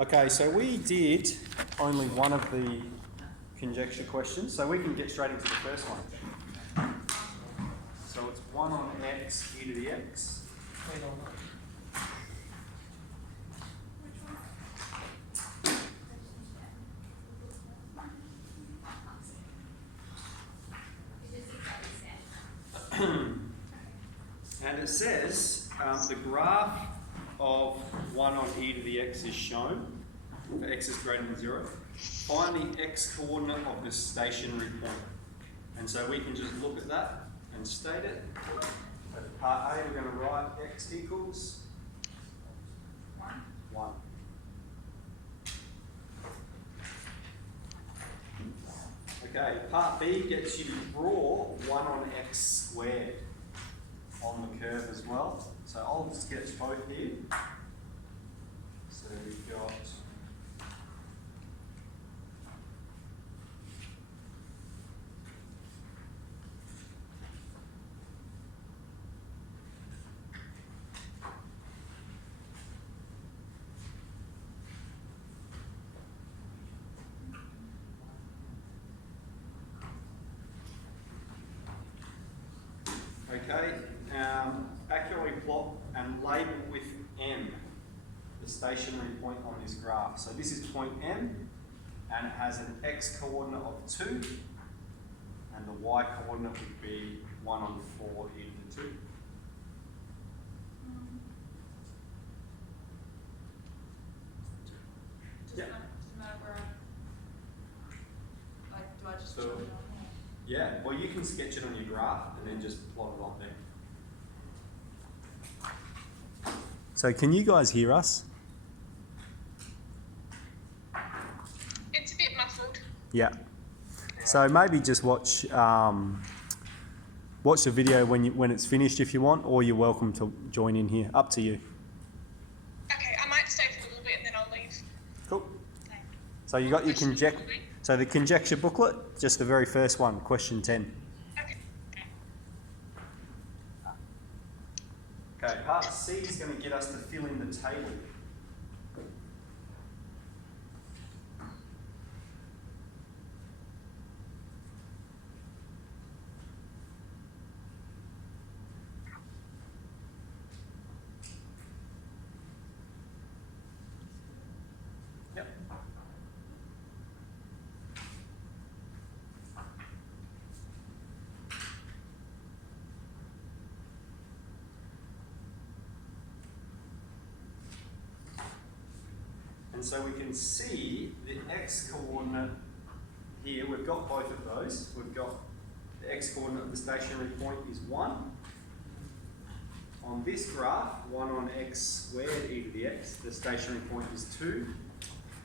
Okay, so we did only one of the conjecture questions, so we can get straight into the first one. So it's 1 on x e to the x. And it says the graph of 1 on e to the x is shown for x is greater than 0. Find the x coordinate of the stationary point. And so we can just look at that and state it. So for part A, we're going to write x equals 1. Okay, part B gets you to draw 1 on x squared on the curve as well. So I'll just sketch both here. So we've got accurately plot and label with M the stationary point on this graph. So this is point M, and it has an x coordinate of 2, and the y coordinate would be 1 on 4 e to the 2. Doesn't matter where do I just So, draw it on there? yeah, well you can sketch it on your graph and then just plot it on there. So can you guys hear us? It's a bit muffled. Yeah. So maybe just watch watch the video when it's finished if you want, or you're welcome to join in here. Up to you. Okay, I might stay for a little bit and then I'll leave. Cool. So you got your conjecture. So the conjecture booklet, just the very first one, question 10. Okay, part C is going to get us to fill in the table. Yep. And so we can see the x coordinate here. We've got both of those. We've got the x coordinate of the stationary point is 1. On this graph, 1 on x squared e to the x, the stationary point is 2.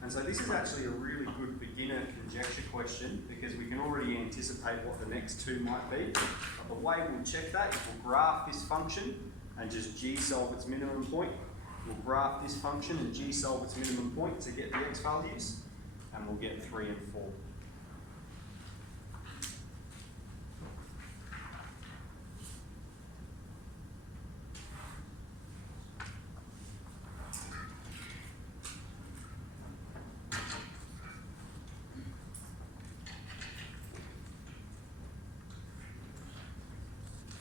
And so this is actually a really good beginner conjecture question because we can already anticipate what the next two might be. But the way we'll check that is we'll graph this function and just g solve its minimum point. We'll graph this function and g solve its minimum point to get the x values, and we'll get 3 and 4.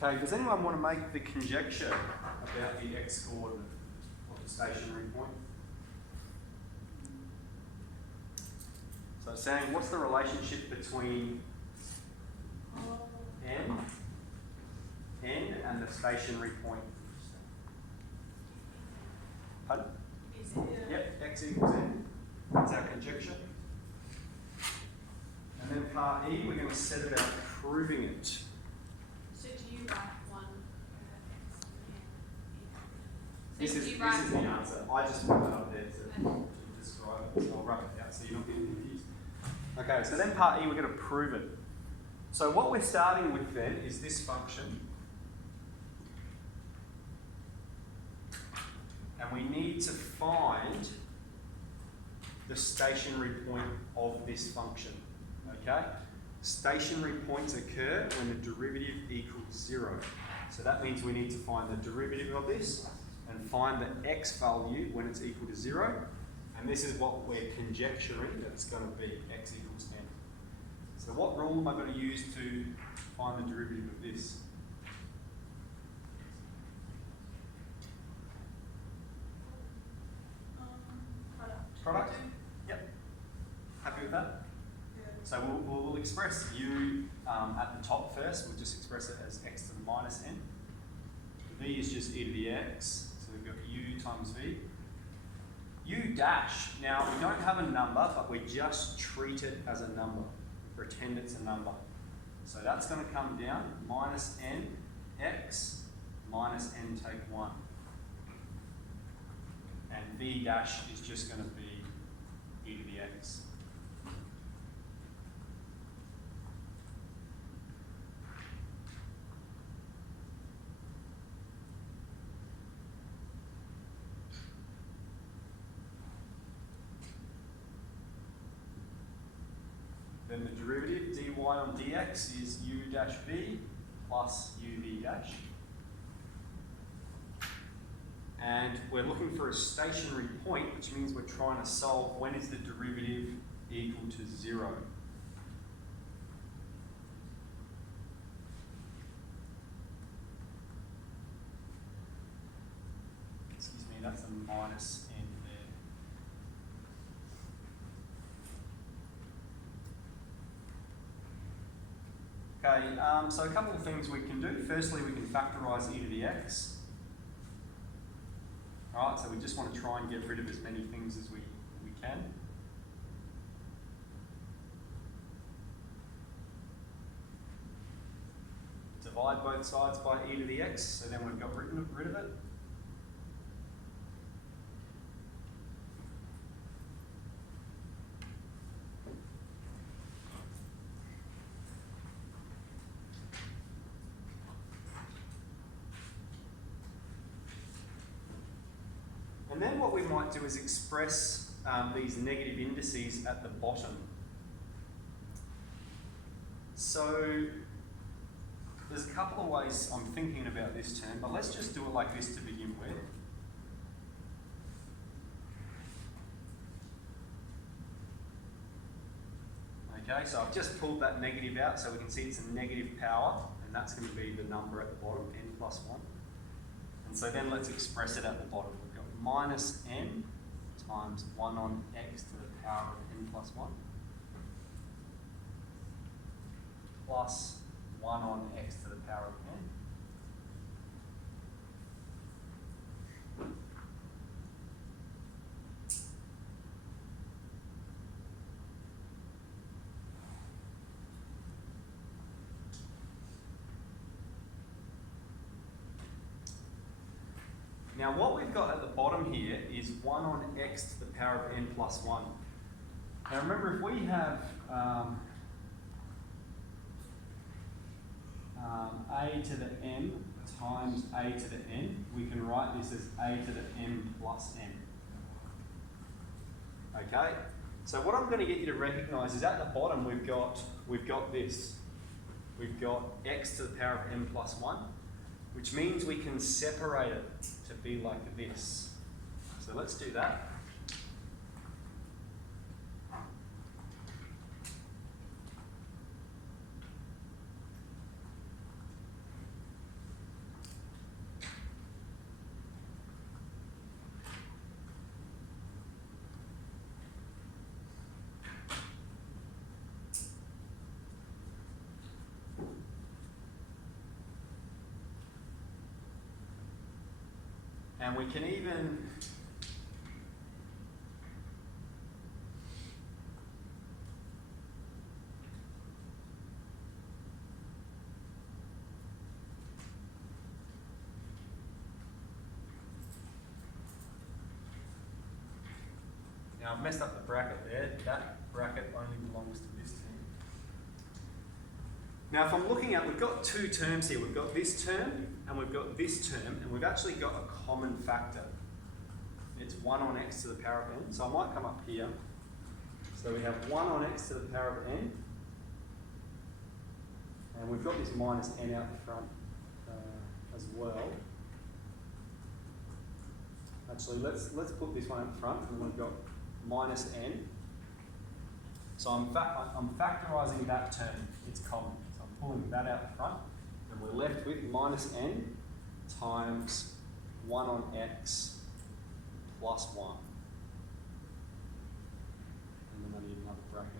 Okay, does anyone want to make the conjecture about the x coordinate of the stationary point? So it's saying, what's the relationship between n and the stationary point? Pardon? Yep, x equals n. That's our conjecture. And then part E, we're going to set about proving it. So do you write one? This is the answer. I just put that up there to describe it, so I'll rub it out so you're not getting confused. Okay, so then part E, we're going to prove it. So what we're starting with then is this function. And we need to find the stationary point of this function. Okay? Stationary points occur when the derivative equals 0. So that means we need to find the derivative of this and find the x value when it's equal to 0. And And this is what we're conjecturing that it's going to be, x equals n. So what rule am I going to use to find the derivative of this? Product? Yep. Happy with that? Yeah. So we'll express u at the top first. We'll just express it as x to the minus n. V is just e to the x. So we've got u times v. U dash, now we don't have a number, but we just treat it as a number. Pretend it's a number. So that's going to come down, minus n, x, minus n take 1. And v dash is just going to be e to the x. Then the derivative dy on dx is u dash v plus uv dash. And we're looking for a stationary point, which means we're trying to solve when is the derivative equal to 0. Excuse me, that's a minus n there. Okay, so a couple of things we can do. Firstly, we can factorise e to the x. Alright, so we just want to try and get rid of as many things as we can. Divide both sides by e to the x, so then we've got rid of it. And then what we might do is express these negative indices at the bottom. So there's a couple of ways I'm thinking about this term, but let's just do it like this to begin with. Okay, so I've just pulled that negative out so we can see it's a negative power, and that's going to be the number at the bottom, n plus 1. And so then let's express it at the bottom. We've got minus n times 1 on x to the power of n plus 1 plus 1 on x to the power of n. Now what we've got at the bottom here is 1 on x to the power of n plus 1. Now remember, if we have a to the m times a to the n, we can write this as a to the m plus n. Okay? So what I'm going to get you to recognise is at the bottom we've got this. We've got x to the power of n plus 1, which means we can separate it to be like this. So let's do that. And we can even now I've messed up the bracket there. That bracket only belongs to this term. Now if I'm looking at, we've got two terms here. We've got this term and we've got this term, and we've actually got a common factor. It's 1 on x to the power of n. So I might come up here. So we have 1 on x to the power of n, and we've got this minus n out the front as well. Actually, let's put this one up front, and we've got minus n. So I'm factorising that term, it's common. So I'm pulling that out front, and we're left with minus n times 1 on x plus 1. And then I need another bracket.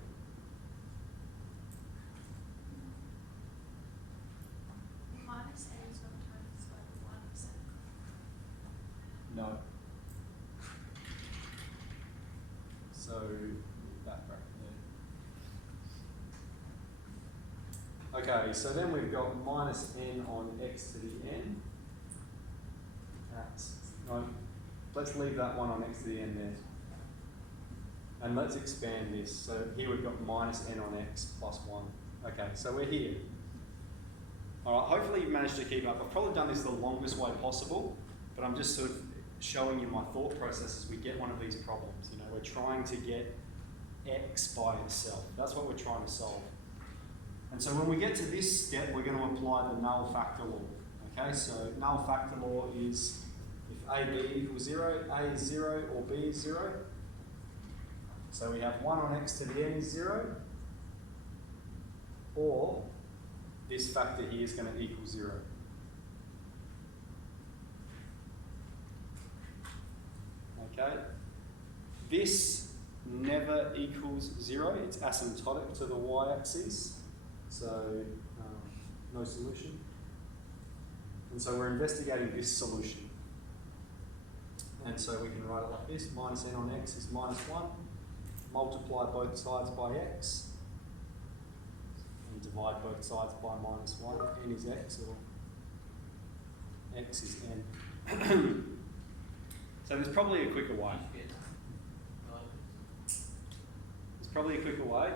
Minus n is not times the square root of 1%. No. So that bracket there. Okay, so then we've got minus n on x to the n. No, let's leave that 1 on x to the n there. And let's expand this. So here we've got minus n on x plus 1. Okay, so we're here. All right, hopefully you've managed to keep up. I've probably done this the longest way possible, but I'm just sort of showing you my thought process as we get one of these problems. You know, we're trying to get x by itself. That's what we're trying to solve. And so when we get to this step, we're going to apply the null factor law. Okay, so null factor law is if AB equals 0, A is 0 or B is 0. So we have 1 on x to the n is 0, or this factor here is going to equal 0. Okay, this never equals 0, it's asymptotic to the y-axis, so no solution. And so we're investigating this solution. And so we can write it like this, minus n on x is minus 1, multiply both sides by x, and divide both sides by minus 1, n is x, or x is n. So there's probably a quicker way. There's probably a quicker way,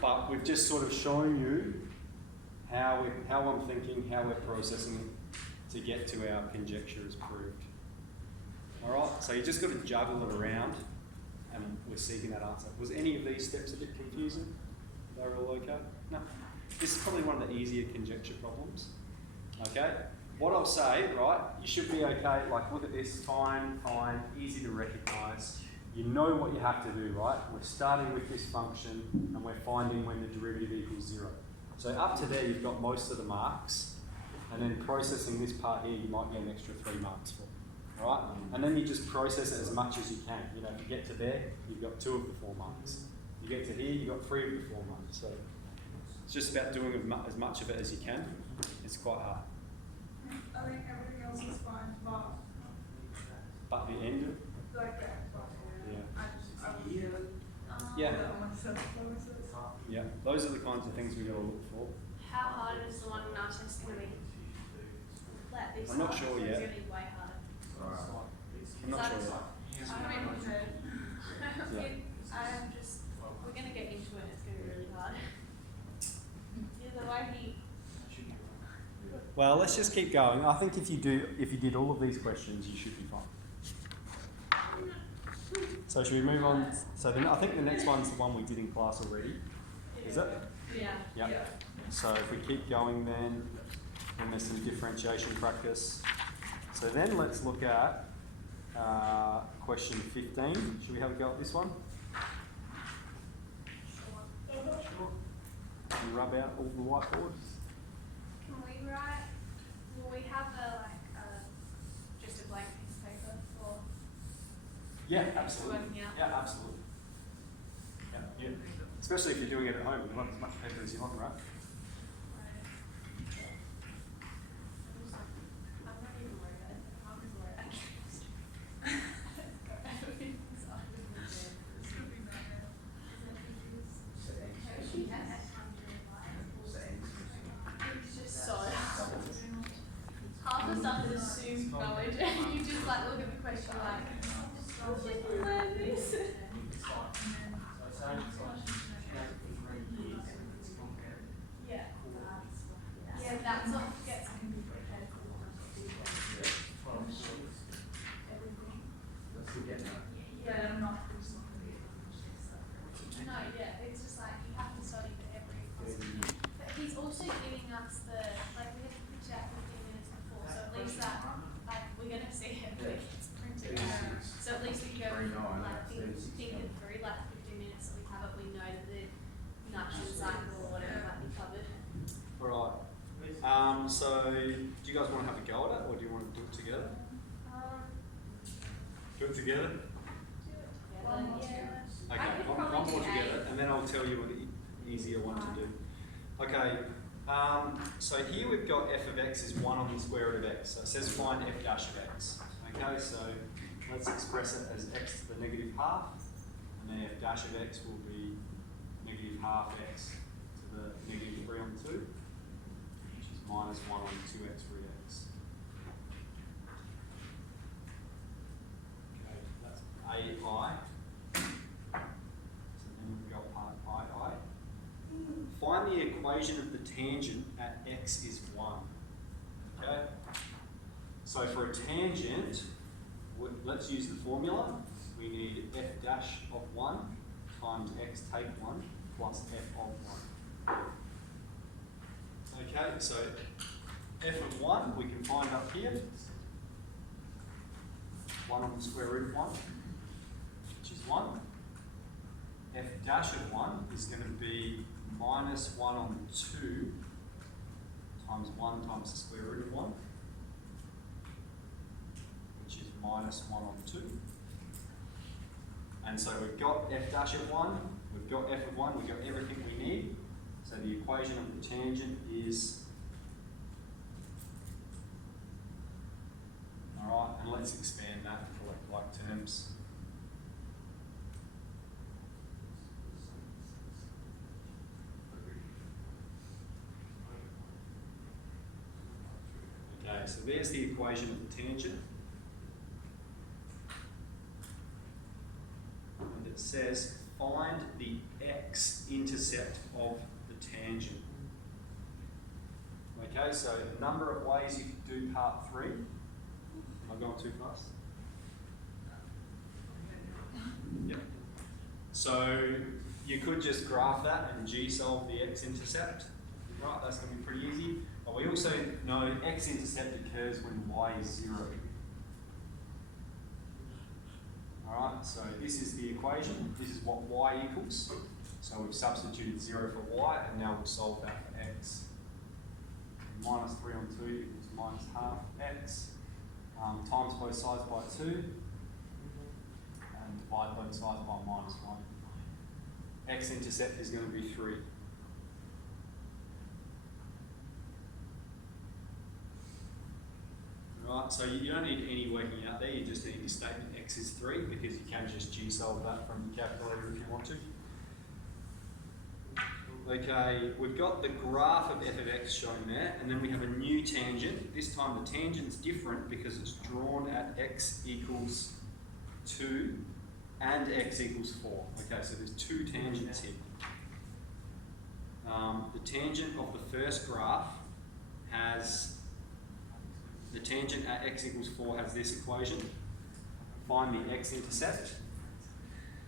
but we've just sort of shown you how I'm thinking, how we're processing it to get to our conjecture as proved. All right, so you just got to juggle it around, and we're seeking that answer. Was any of these steps a bit confusing? They were all okay? No. This is probably one of the easier conjecture problems. Okay. What I'll say, right, you should be okay, like look at this, fine, easy to recognise. You know what you have to do, right? We're starting with this function and we're finding when the derivative equals 0. So up to there you've got most of the marks, and then processing this part here you might get an extra 3 marks for, all right? And then you just process it as much as you can. You know, if you get to there, you've got 2 of the 4 marks. You get to here, you've got 3 of the 4 marks. So it's just about doing as much of it as you can. It's quite hard. I think everything else is fine, But the end? like that. Yeah. Yeah, those are the kinds of things we got to look for. How hard is the one in our test going to be? Like this I'm not hard, sure so yet. It's going to be way harder. I'm not sure yet. I haven't even heard. We're going to get into it, it's going to be really hard. Yeah, the way he... Well, let's just keep going. I think if you did all of these questions, you should be fine. So should we move on? So then I think the next one's the one we did in class already. Is it? Yeah. Yeah. So if we keep going then there's some differentiation practice. So then let's look at question 15. Should we have a go at this one? Sure. Can you rub out all the whiteboards? Can we write? Will we have just a blank piece of paper for? Yeah, absolutely. Working out? Yeah, absolutely. Yeah. Especially if you're doing it at home, you want as much paper as you want, right? I'm not even worried about it. I'm just worried. Half the stuff is assumed knowledge, and you just like look at the question like, how did you learn this? Yeah. Yeah, that's what gets yeah, I'm not. No, yeah, it's just like you have to study for every possibility. But he's also giving us we had to print it out 15 minutes before, so at least that, we're going to see it when it gets printed out. So So at least we go Very nice. like think it through, like 15 minutes that we have it, we know that the nitrogen cycle or whatever might be covered. Alright. So do you guys want to have a go at it, or do you want to do it together? Do it together? Yeah. Okay, I could one probably more do together, eight. and then I'll tell you an easier one to do. Okay, so here we've got f of x is 1 on the square root of x. So it says find f dash of x. Okay, so let's express it as x to the negative half, and then f dash of x will be negative half x to the negative 3 on 2, which is minus 1 on 2x root x. Okay, that's AI. So then we've got part II. Find the equation of the tangent at x is 1. Okay? So for a tangent, let's use the formula. We need f dash of 1 times x take 1 plus f of 1. Okay, so f of 1 we can find up here. 1 on the square root of 1, which is 1. F dash of 1 is going to be minus 1 on 2 times 1 times the square root of 1, which is minus 1 on 2. And so we've got f dash of 1, we've got f of 1, we've got everything we need. So the equation of the tangent is, alright, and let's expand that to like terms. Okay, so there's the equation of the tangent. And it says find the x-intercept of the tangent. Okay, so a number of ways you could do part 3. Am I going too fast? Yep. So you could just graph that and g-solve the x-intercept. Right, that's going to be pretty easy. But we also know x-intercept occurs when y is 0. Alright, so this is the equation. This is what y equals. So we've substituted 0 for y, and now we'll solve that for x. Minus 3 on 2 equals minus half x. Times both sides by 2. And divide both sides by minus 1. X-intercept is going to be 3. Right, so you don't need any working out there, you just need your statement x is 3, because you can just g-solve that from your calculator if you want to. Okay, we've got the graph of f of x shown there, and then we have a new tangent. This time the tangent's different because it's drawn at x equals 2 and x equals 4. Okay, so there's 2 tangents here. The tangent of the first graph has, the tangent at x equals 4 has this equation. Find the x-intercept.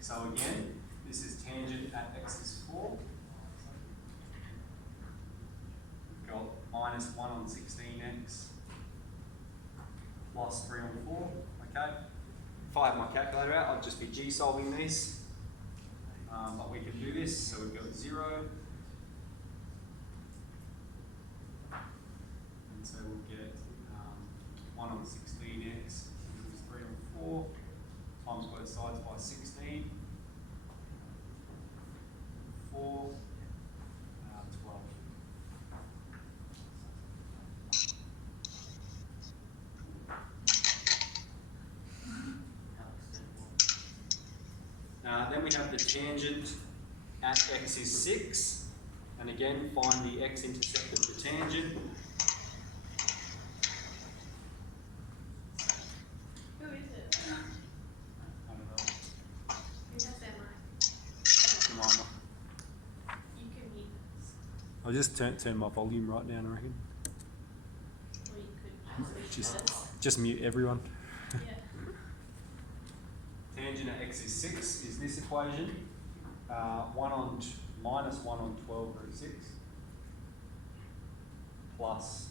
So again, this is tangent at x is 4. We've got minus 1 on 16x plus 3 on 4. Okay. If I have my calculator out, I'd just be g-solving these. But we can do this. So we've got 0. And so we'll get 1 on 16x equals 3 on 4 times both sides by 16. 4, 12. Then we have the tangent at x is 6. And again, find the x-intercept of the tangent. Who is it? I don't know. Who has their mic? Jemima. You can mute this. I'll just turn my volume right down, I reckon. Or you could Just mute everyone. Yeah. Tangent at x is 6 is this equation. Minus 1 on 12 root 6 plus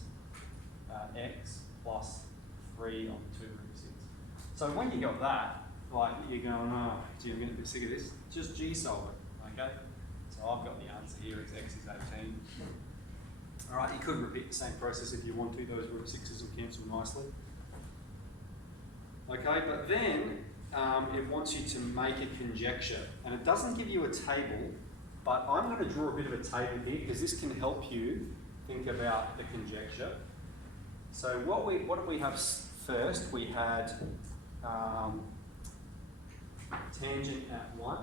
x plus 3 on 2 root 6. So when you got that, like you're going, oh, gee, I'm getting a bit sick of this, just G solve it, okay? So I've got the answer here, it's x is 18. All right, you could repeat the same process if you want to, those root 6s will cancel nicely. Okay, but then it wants you to make a conjecture, and it doesn't give you a table, but I'm going to draw a bit of a table here because this can help you think about the conjecture. So what did we have first? We had tangent at 1.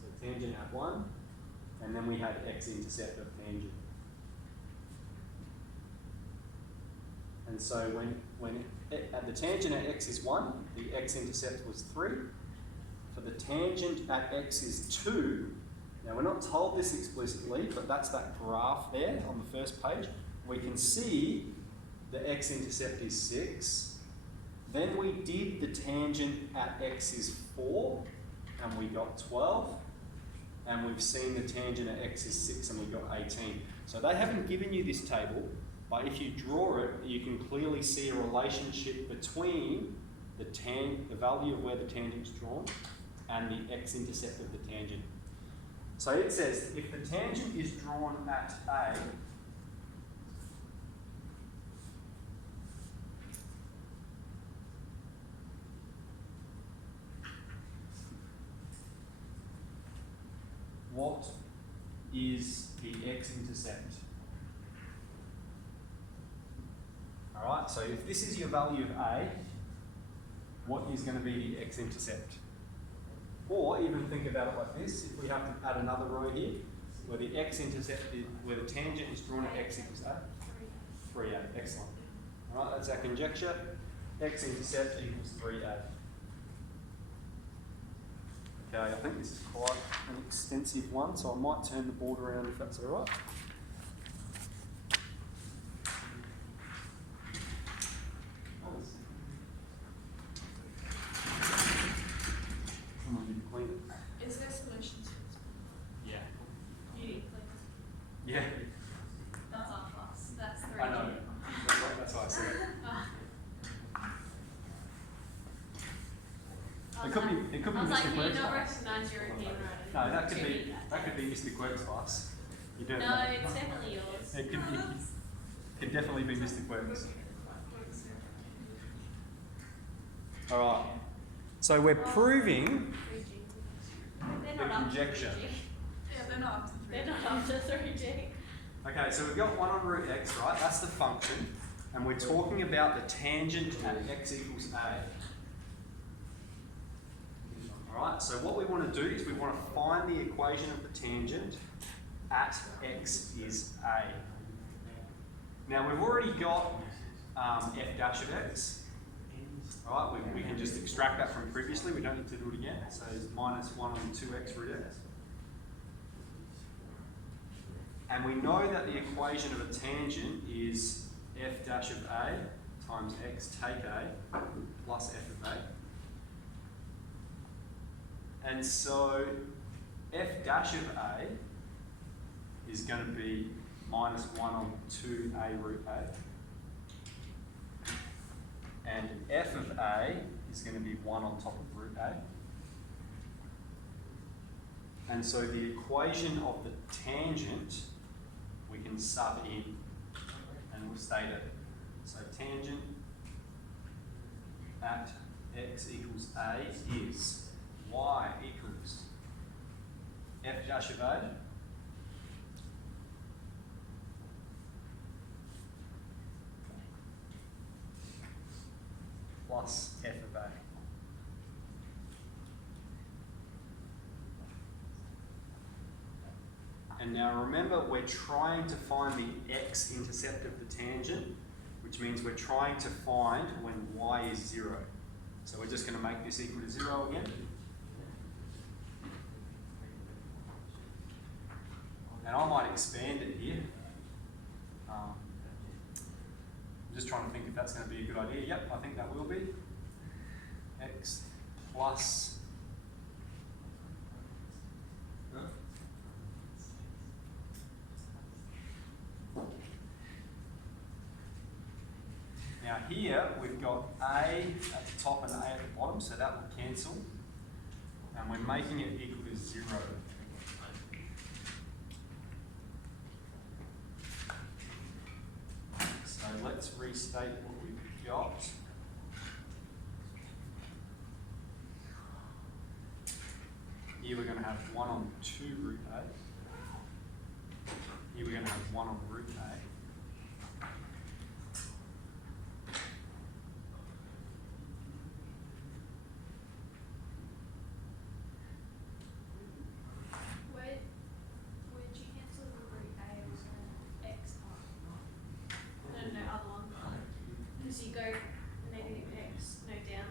So tangent at 1, and then we had x-intercept of tangent. And so when at the tangent at x is 1, the x-intercept was 3. For the tangent at x is 2, now we're not told this explicitly, but that's that graph there on the first page. We can see the x-intercept is 6. Then we did the tangent at x is 4, and we got 12. And we've seen the tangent at x is 6, and we got 18. So they haven't given you this table, but if you draw it, you can clearly see a relationship between the value of where the tangent's drawn and the x-intercept of the tangent. So it says if the tangent is drawn at A, what is the x-intercept? Alright, so if this is your value of A, what is going to be the x-intercept? Or even think about it like this, if we have to add another row here, where the x-intercept is, where the tangent is drawn at x equals A, 3A, excellent. Alright, that's our conjecture, x-intercept equals 3A. Okay, I think this is quite an extensive one, so I might turn the board around if that's alright. Someone need to clean it. Is there solutions? Yeah. You need Yeah, That's our class. That's 3. I know. That's why I said it. It could be I was like, Mr. you Quirk's don't class. recognise your own handwriting. No, that could You be need Mr. Quirk's class. You don't No, know. it's definitely yours. It could definitely be Mr. Quirk's. All right. So we're proving They're the not up to conjecture. 3G. Yeah, they're not up to 3. They're not up to 3G. Okay, so we've got 1 on root x, right? That's the function. And we're talking about the tangent at x equals A. Alright, so what we want to do is we want to find the equation of the tangent at x is A. Now we've already got f dash of x. Alright, we can just extract that from previously, we don't need to do it again. So it's minus 1 on 2x root x. And we know that the equation of a tangent is f dash of A times x take A plus f of A. And so f dash of A is going to be minus 1 on 2A root A. And f of A is going to be 1 on top of root A. And so the equation of the tangent we can sub in and we'll state it. So tangent at x equals A is y equals f dash of A plus f of A. And now remember, we're trying to find the x-intercept of the tangent, which means we're trying to find when y is 0. So we're just going to make this equal to 0 again. And I might expand it here. I'm just trying to think if that's going to be a good idea. Yep, I think that will be. X plus here we've got A at the top and A at the bottom, so that will cancel. And we're making it equal to 0. So let's restate what we've got. Here we're going to have 1 on 2 root A. Here we're going to have 1 on root A. Would you cancel the root A with an x part? No, other one. Because you go negative x, no, down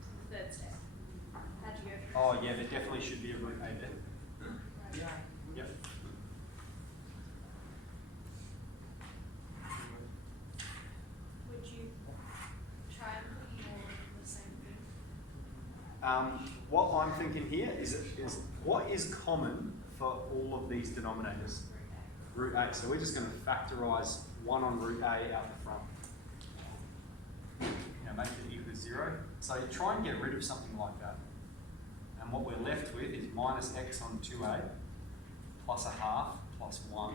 to the third step. How'd you go? Oh yeah, there definitely should be a root A there. Right. Yep. Would you try and put more of the same thing? What I'm thinking here is what is common for all of these denominators? Root A. So we're just going to factorise 1 on root A out the front. Now make it equal to 0. So you try and get rid of something like that. And what we're left with is minus x on 2A plus a half plus 1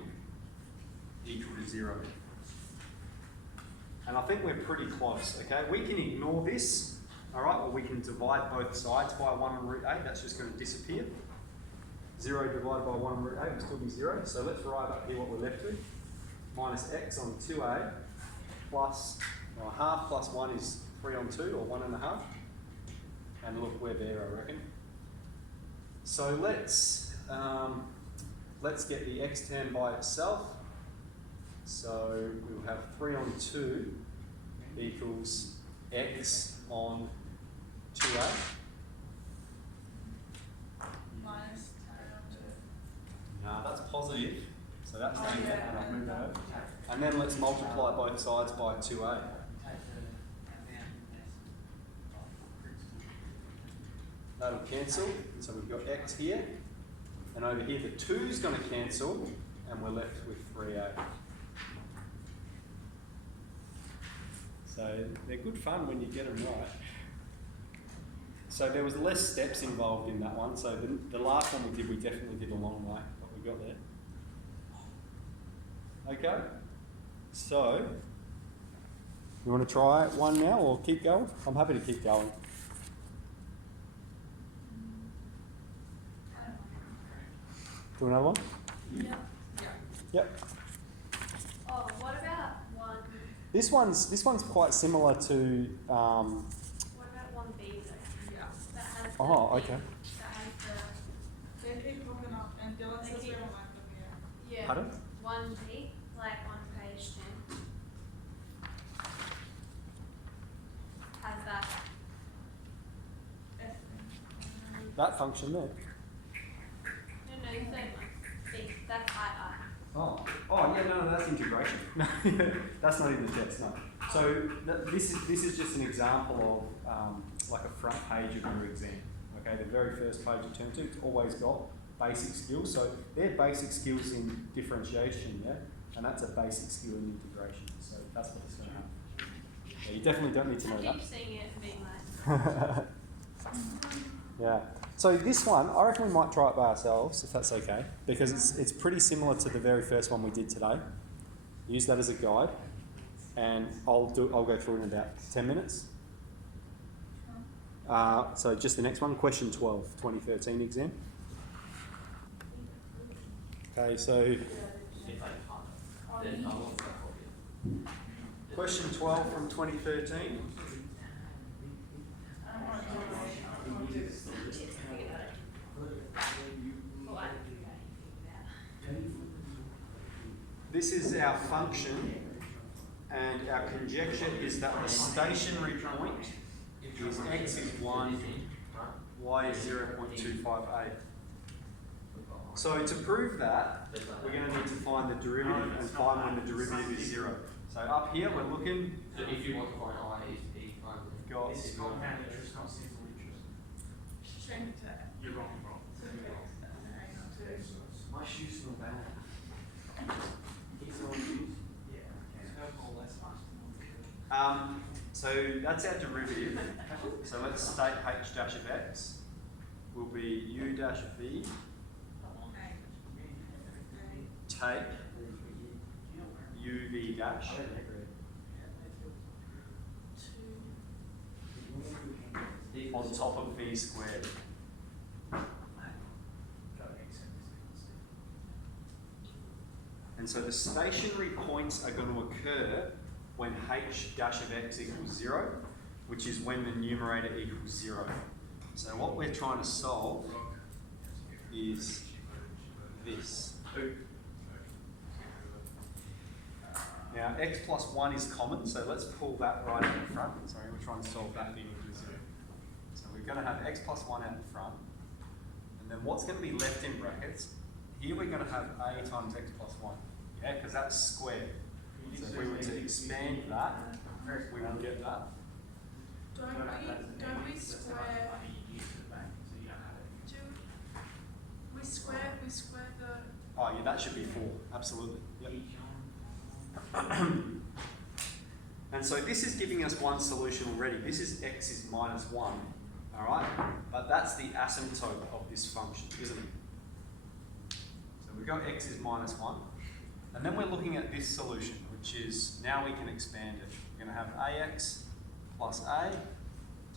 equal to 0. And I think we're pretty close, okay? We can ignore this, all right, or we can divide both sides by 1 on root A. That's just going to disappear. 0 divided by 1 on root A will still be 0. So let's write up here what we're left with. Minus x on 2A plus, well, half plus 1 is 3 on 2, or 1.5. And look, we're there, I reckon. So let's get the x term by itself. So we'll have 3 on 2 equals x on 2A. Minus 10 on 2. Nah, that's positive. So that's going to and I'll move that over. And then let's multiply both sides by 2A. That'll cancel. So we've got x here. And over here the 2 is going to cancel. And we're left with 3A. So they're good fun when you get them right. So there was less steps involved in that one. So the last one we definitely did a long way, but we got there. Okay. So, you want to try one now or keep going? I'm happy to keep going. Do another one? Yep. Yep. Oh, what about one? This one's quite similar to. What about 1B though? Yeah. That has Oh, the okay. That has They keep hooking up, and Dylan says we keep- don't like them here. the yeah. Pardon? 1B, like on page 10, has that. That function there. No, the third one. B. That's I. Oh yeah, no, that's integration. No, that's not even the test, no. So this is just an example of like a front page of your exam. Okay, the very first page of term 2, it's always got basic skills. So they're basic skills in differentiation, yeah, and that's a basic skill in integration. So that's what it's going to have. Yeah, you definitely don't need to know I that. keep seeing it and being like, Yeah. So this one, I reckon we might try it by ourselves, if that's okay, because it's pretty similar to the very first one we did today. Use that as a guide, and I'll go through it in about 10 minutes. So just the next one, question 12, 2013 exam. Okay, so question 12 from 2013. This is our function, and our conjecture is that the stationary point is x is 1, y is 0.258. So to prove that, we're going to need to find the derivative and find when the derivative is 0. So up here we're looking. So if you want to find I, it's Got It's compound interest, not simple interest. Change it to You're wrong, wrong. My shoes smell bad. He's all shoes. Yeah, okay. Smell all less. So that's our derivative. So let's state h dash of x will be u dash v take uv dash on top of v squared. And so the stationary points are going to occur when h dash of x equals 0, which is when the numerator equals 0. So what we're trying to solve is this. Now x plus 1 is common, so let's pull that right out the front. Sorry, we're trying to solve that being equal to 0. So we're going to have x plus 1 out the front, and then what's going to be left in brackets, here we're going to have a times x plus 1, yeah, because that's squared. So if we were to expand that, we will get that. Don't we square? We square the. Oh yeah, that should be 4, absolutely. Yep. And so this is giving us one solution already. This is x is minus 1, all right? But that's the asymptote of this function, isn't it? So we've got x is minus 1. And then we're looking at this solution, which is, now we can expand it. We're going to have ax plus a,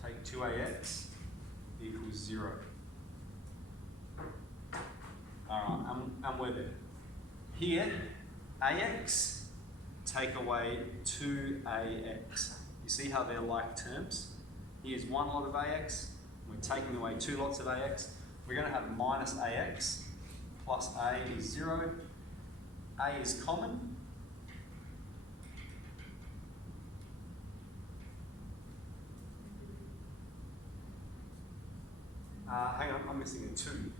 take 2ax, equals 0. All right, and we're there. Here, ax, take away 2ax. You see how they're like terms? Here's one lot of ax, we're taking away 2 lots of ax. We're going to have minus ax, plus a is 0. A is common. Hang on, I'm missing a 2.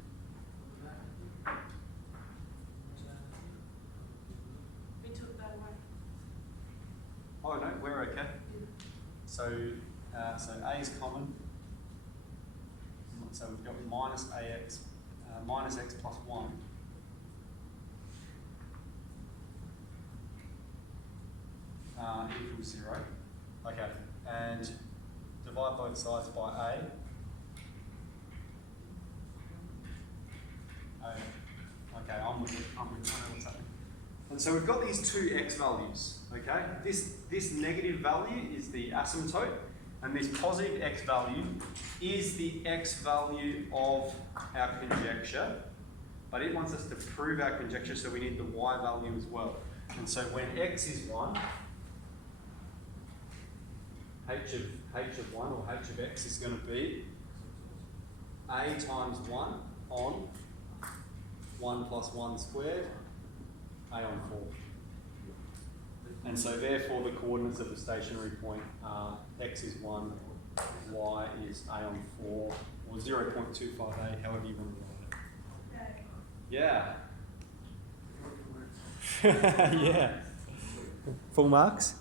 We took that away. Oh no, we're okay. So a is common. So we've got minus ax, minus x plus 1. Equals 0. Okay, and divide both sides by a. Okay, I'm with it. I know what's happening. And so we've got these two x values. Okay, this negative value is the asymptote, and this positive x value is the x value of our conjecture. But it wants us to prove our conjecture, so we need the y value as well. And so when x is 1, h of 1 or h of x is going to be a times 1 on 1 plus 1 squared, a on 4. And so therefore the coordinates of the stationary point are x is 1, y is a on 4, or 0.25a, however you want to write it. Yeah. Yeah. Full marks?